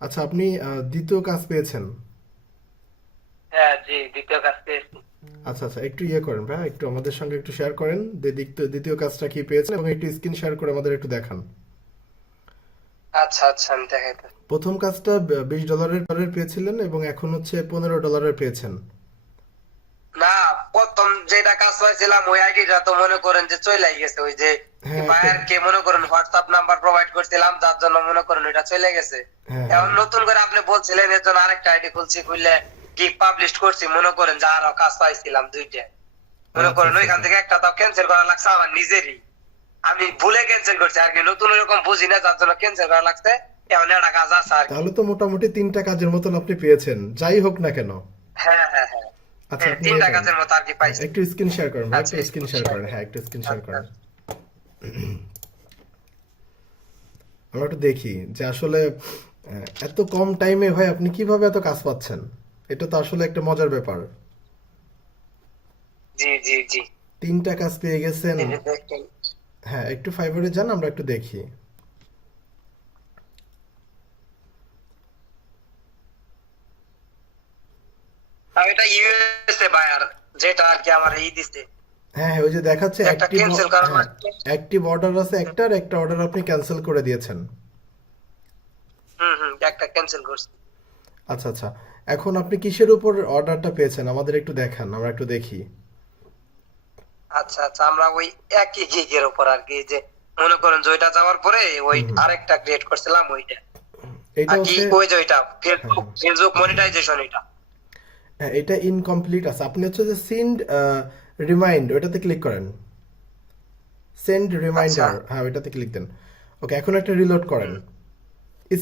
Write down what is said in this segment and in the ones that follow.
আচ্ছা, আপনি দ্বিতীয় কাজ পেয়েছেন। হ্যাঁ জি, দ্বিতীয় কাজ পেয়েছি। আচ্ছা আচ্ছা, একটু ইয়ে করেন ভাই, একটু আমাদের সঙ্গে একটু শেয়ার করেন যে দ্বিতীয় দ্বিতীয় কাজটা কি পেয়েছেন, এবং একটু স্ক্রিন শেয়ার করে আমাদের একটু দেখান। আচ্ছা আচ্ছা, আমি দেখাইতে। প্রথম কাজটা $20 পেয়েছিলেন, এবং এখন হচ্ছে $15 পেয়েছেন। না, প্রথম যেটা কাজ পাইছিলাম ওই আইডিটা তো মনে করেন যে চলে গেছে। ওই যে হ্যাঁ, একটা। বায়ার কে মনে করেন হোয়াটসঅ্যাপ নাম্বার প্রোভাইড করছিলাম, যার জন্য মনে করেন ওইটা চলে গেছে। হ্যাঁ হ্যাঁ এখন নতুন করে আপনি বলছিলেন এর জন্য আরেকটা আইডি খুলছি, খুললে গিগ পাবলিশ করছি, মনে করেন যে আরো কাজ পাইছিলাম দুইটা। মনে আচ্ছা করেন আচ্ছা ওইখান আচ্ছা। থেকে একটা তো ক্যান্সেল করা লাগছে আমার নিজেরই। আমি ভুলে ক্যান্সেল করছি আর কি, নতুন এরকম বুঝি না, যার জন্য ক্যান্সেল করা লাগছে। এখন একটা কাজ আছে আর কি। তাহলে তো মোটামুটি 3টা কাজের মতন আপনি পেয়েছেন, যাই হোক না কেন। হ্যাঁ হ্যাঁ হ্যাঁ। আচ্ছা, হ্যাঁ, আপনি ইয়ে তিনটা করেন। কাজের মতো আর কি হ্যাঁ, পাইছি। একটু স্ক্রিন শেয়ার করেন ভাই, আচ্ছা, একটু স্ক্রিন শেয়ার করেন, হ্যাঁ একটু স্ক্রিন শেয়ার আচ্ছা করেন। আমরা একটু দেখি যে আসলে এত কম টাইমে ভাই আপনি কিভাবে এত কাজ পাচ্ছেন। এটা তো আসলে একটা মজার ব্যাপার। জি জি জি। 3টা কাজ পেয়ে গেছেন। এই যে দেখেন। হ্যাঁ, একটু ফাইবারে যান, আমরা একটু দেখি। আর এটা ইউএসএ বায়ার, যেটা আর কি আমার এই দিছে, হ্যাঁ হ্যাঁ, ওই যে দেখাচ্ছে যে একটা অ্যাক্টিভ। ক্যান্সেল করা হ্যাঁ, লাগছে। অ্যাক্টিভ অর্ডার আছে একটা, আর একটা অর্ডার আপনি ক্যান্সেল করে দিয়েছেন। একটা ক্যান্সেল করছি। আচ্ছা আচ্ছা, এখন আপনি কিসের উপর অর্ডারটা পেয়েছেন আমাদের একটু দেখান, আমরা একটু দেখি। আচ্ছা আচ্ছা, আমরা ওই একই গিগের উপর আর কি, যে মনে করেন যে ওইটা যাওয়ার পরে ওই হুম হুম। আরেকটা ক্রিয়েট করছিলাম ওইটা এটা আর কি। হচ্ছে। ওই যে ওইটা হ্যাঁ ফেসবুক হ্যাঁ ফেসবুক মনিটাইজেশন এটা। হ্যাঁ, এটা ইনকমপ্লিট আছে। আপনি হচ্ছে যে সেন্ড রিমাইন্ড, ওটাতে ক্লিক করেন। সেন্ড আচ্ছা রিমাইন্ডার, হ্যাঁ ওইটাতে ক্লিক দেন। ওকে, এখন একটা রিলোড করেন। হুম,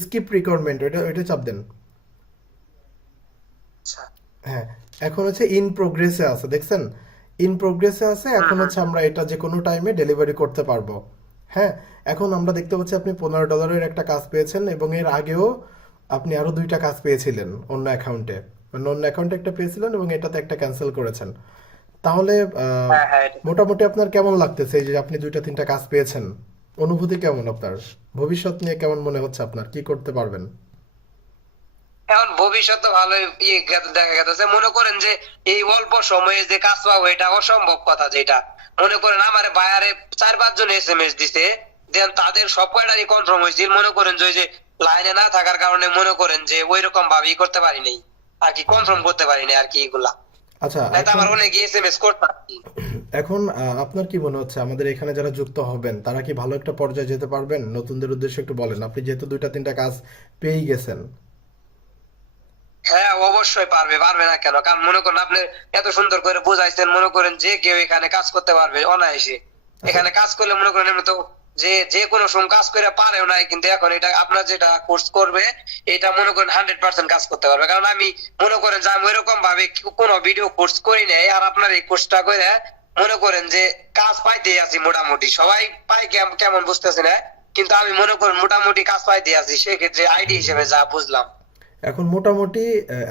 স্কিপ রিকোয়ারমেন্ট, ওইটা ওইটা চাপ দেন। আচ্ছা হ্যাঁ, এখন হচ্ছে ইন প্রোগ্রেসে আছে, দেখছেন? ইন প্রোগ্রেসে আছে, হুম এখন হুম হচ্ছে আমরা এটা যে কোনো টাইমে ডেলিভারি করতে পারবো। হ্যাঁ, এখন আমরা দেখতে পাচ্ছি আপনি $15 একটা কাজ পেয়েছেন, এবং এর আগেও আপনি আরো 2টা কাজ পেয়েছিলেন অন্য অ্যাকাউন্টে। মানে অন্য অ্যাকাউন্টে একটা পেয়েছিলেন, এবং এটাতে একটা ক্যান্সেল করেছেন। তাহলে হ্যাঁ হ্যাঁ, এটা তো। মোটামুটি আপনার কেমন লাগতেছে এই যে আপনি 2টা 3টা কাজ পেয়েছেন? অনুভূতি কেমন আপনার? ভবিষ্যৎ নিয়ে কেমন মনে হচ্ছে আপনার, কি করতে পারবেন? এখন ভবিষ্যতে ভালো দেখা গেছে, মনে করেন যে এই অল্প সময়ে যে কাজ পাবো এটা অসম্ভব কথা। যেটা মনে করেন আমার বায়ারে 4-5 জন এসএমএস দিছে, দেন তাদের সব কয়টারই কনফার্ম হয়েছে। মনে করেন যে ওই যে লাইনে না থাকার কারণে মনে করেন যে ওই রকম ভাবেই করতে পারি নাই আর কি, কনফার্ম করতে পারি নাই আর কি এগুলা। আচ্ছা, নাই তো এখন আমার অনেক এসএমএস করতাম আর কি। এখন আপনার কি মনে হচ্ছে আমাদের এখানে যারা যুক্ত হবেন তারা কি ভালো একটা পর্যায়ে যেতে পারবেন? নতুনদের উদ্দেশ্যে একটু বলেন, আপনি যেহেতু 2টা 3টা কাজ পেয়েই গেছেন। হ্যাঁ অবশ্যই পারবে, পারবে না কেন? কারণ মনে করেন আপনি এত সুন্দর করে বুঝাইছেন, মনে করেন যে কেউ এখানে কাজ করতে পারবে অনায়াসে। আচ্ছা এখানে কাজ করলে মনে করেন এমনি তো যে যে কোনো সময় কাজ করে পারেও নাই, কিন্তু এখন এটা আপনার যেটা কোর্স করবে এটা মনে করেন 100% কাজ করতে পারবে। কারণ আমি মনে করেন যে আমি ওইরকম ভাবে কোনো ভিডিও কোর্স করি নাই, আর আপনার এই কোর্সটা করে মনে করেন যে কাজ পাইতে আছি মোটামুটি। সবাই পাই কেমন বুঝতেছি না, কিন্তু আমি মনে করেন মোটামুটি কাজ পাইতে আছি, সেক্ষেত্রে আইডি হিসেবে যা বুঝলাম। এখন মোটামুটি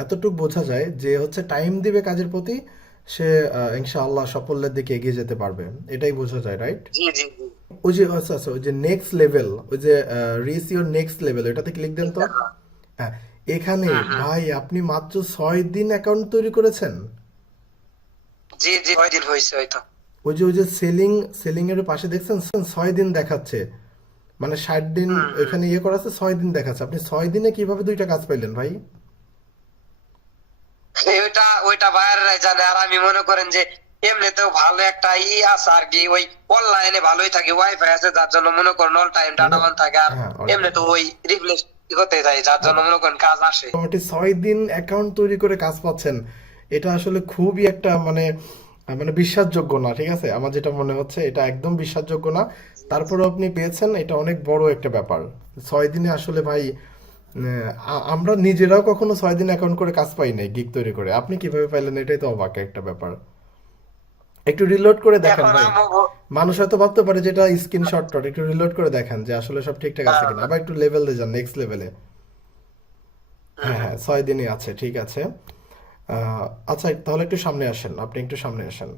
এতটুক বোঝা যায় যে হচ্ছে টাইম দিবে কাজের প্রতি, সে ইনশাআল্লাহ সাফল্যের দিকে এগিয়ে যেতে পারবে। এটাই বোঝা যায়, রাইট? জি জি জি। ওই যে আচ্ছা আচ্ছা, ওই যে নেক্সট লেভেল, ওই যে রিচ ইওর নেক্সট লেভেল, এটাতে ক্লিক দেন তো। হ্যাঁ, এখানে হুম হুম। ভাই আপনি মাত্র 6 দিন অ্যাকাউন্ট তৈরি করেছেন। জি জি, কয়দিন হয়েছে হয়তো। ওই যে সেলিং, সেলিং এর পাশে দেখছেন 6 দিন দেখাচ্ছে। মানে 60 দিন হুম হুম। এখানে ইয়ে করা আছে, 6 দিন দেখাচ্ছে। আপনি 6 দিনে কিভাবে 2টা কাজ পাইলেন ভাই? ওইটা ওইটা বাইরেরাই জানে। আর আমি মনে করেন যে এমনিতেও ভালো একটা আছে আর কি, ওই অনলাইনে ভালোই থাকি, ওয়াইফাই আছে, যার জন্য মনে করেন অল টাইম মানে ডাটা অন থাকে। আর হ্যাঁ, এমনি তো ওই রিপ্লেস হতে যায়, যার জন্য মনে করেন কাজ আসে। মোটামুটি 6 দিন অ্যাকাউন্ট তৈরি করে কাজ পাচ্ছেন। এটা আসলে খুবই একটা মানে মানে বিশ্বাসযোগ্য না, ঠিক আছে? আমার যেটা মনে হচ্ছে এটা একদম বিশ্বাসযোগ্য না। তারপরেও আপনি পেয়েছেন, এটা অনেক বড় একটা ব্যাপার। 6 দিনে আসলে ভাই আমরা নিজেরাও কখনো 6 দিন অ্যাকাউন্ট করে কাজ পাই নাই গিগ তৈরি করে। আপনি কিভাবে পাইলেন, এটাই তো অবাক একটা ব্যাপার। একটু রিলোড করে দেখেন এখন ভাই। মানুষ হয়তো ভাবতে পারে যে এটা স্ক্রিনশট টট, একটু রিলোড করে দেখেন যে আসলে সব ঠিকঠাক আছে কিনা। আবার একটু লেভেলে যান, নেক্সট লেভেলে। হ্যাঁ হ্যাঁ, 6 দিনই আছে, ঠিক আছে। আচ্ছা, তাহলে একটু সামনে আসেন, আপনি একটু সামনে আসেন।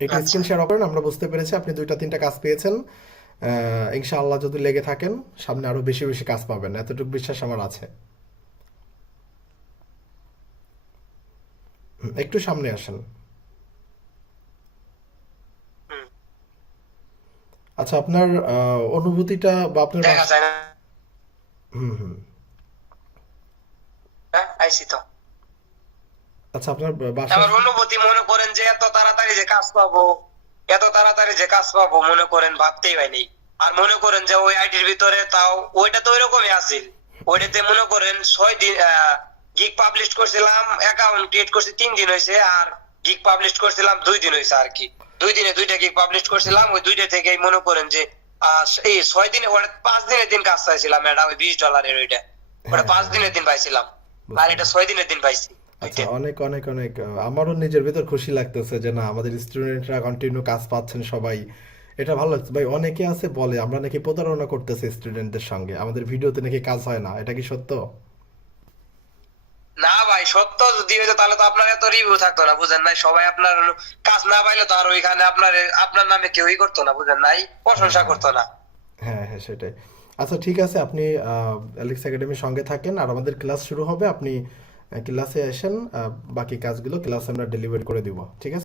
একটু আচ্ছা স্ক্রিন শেয়ার করেন, আমরা বুঝতে পেরেছি আপনি 2টা 3টা কাজ পেয়েছেন। ইনশাআল্লাহ যদি লেগে থাকেন সামনে আরো বেশি বেশি কাজ পাবেন, এতটুকু বিশ্বাস আমার আছে। একটু সামনে আসেন। হুম। আচ্ছা, আপনার অনুভূতিটা বা আপনার দেখা যায় না। হুম হুম। হ্যাঁ, আইছি তো। আচ্ছা, আপনার বাসার আমার অনুভূতি মনে করেন যে এত তাড়াতাড়ি যে কাজ পাবো, এত তাড়াতাড়ি যে কাজ পাবো মনে করেন ভাবতেই পাইনি। আর মনে করেন যে ওই আইডির ভিতরে তাও ওইটা তো ওইরকমই আছিল। ওইটাতে মনে করেন 6 দিন গিগ পাবলিশ করছিলাম, অ্যাকাউন্ট ক্রিয়েট করছি 3 দিন হয়েছে, আর গিগ পাবলিশ করছিলাম 2 দিন হয়েছে আর কি। 2 দিনে 2টা গিগ পাবলিশ করছিলাম, ওই 2টা থেকেই মনে করেন যে এই 6 দিনে ওটা 5 দিনের দিন কাজ চাইছিলাম, এটা ওই $20 ওইটা ওটা হ্যাঁ 5 হ্যাঁ, দিনের দিন পাইছিলাম। আর বুঝতে এটা পারছি। 6 দিনের দিন পাইছি আচ্ছা, ওইটা। অনেক অনেক অনেক আমারও নিজের ভিতর খুশি লাগতেছে যে না, আমাদের স্টুডেন্টরা কন্টিনিউ কাজ পাচ্ছেন সবাই। এটা ভালো লাগছে ভাই। অনেকে আছে বলে আমরা নাকি প্রতারণা করতেছি স্টুডেন্টদের সঙ্গে, আমাদের ভিডিওতে নাকি কাজ হয় না, এটা কি সত্য? না ভাই, সত্য যদি হইতো তাহলে তো আপনার এত রিভিউ থাকতো না, বুঝেন নাই? সবাই আপনার কাজ না পাইলে তো আর ওইখানে আপনার আপনার নামে কেউই করতো না, বুঝেন নাই? হ্যাঁ প্রশংসা হ্যাঁ করতো না। হ্যাঁ হ্যাঁ, সেটাই। আচ্ছা ঠিক আছে, আপনি অ্যালেক্স একাডেমির সঙ্গে থাকেন, আর আমাদের ক্লাস শুরু হবে, আপনি ক্লাসে আসেন, বাকি কাজগুলো ক্লাসে আমরা ডেলিভারি করে দিব, ঠিক আছে?